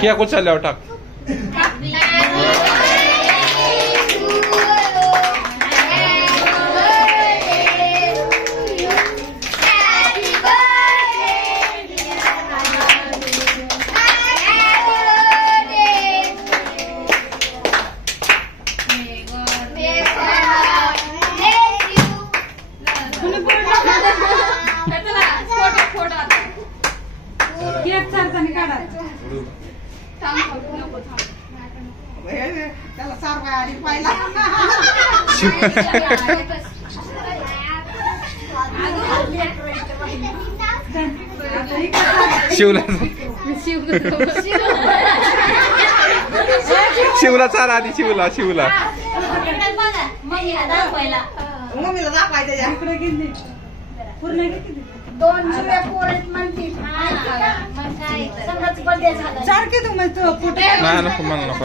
Cake उचलल्यावर टाक. शिवला चाल आधी. शिवला मम्मीला दाखवायचं दोन शिव्या पोळ्यात म्हणते सारखे तुम्ही नाही नको मला नको.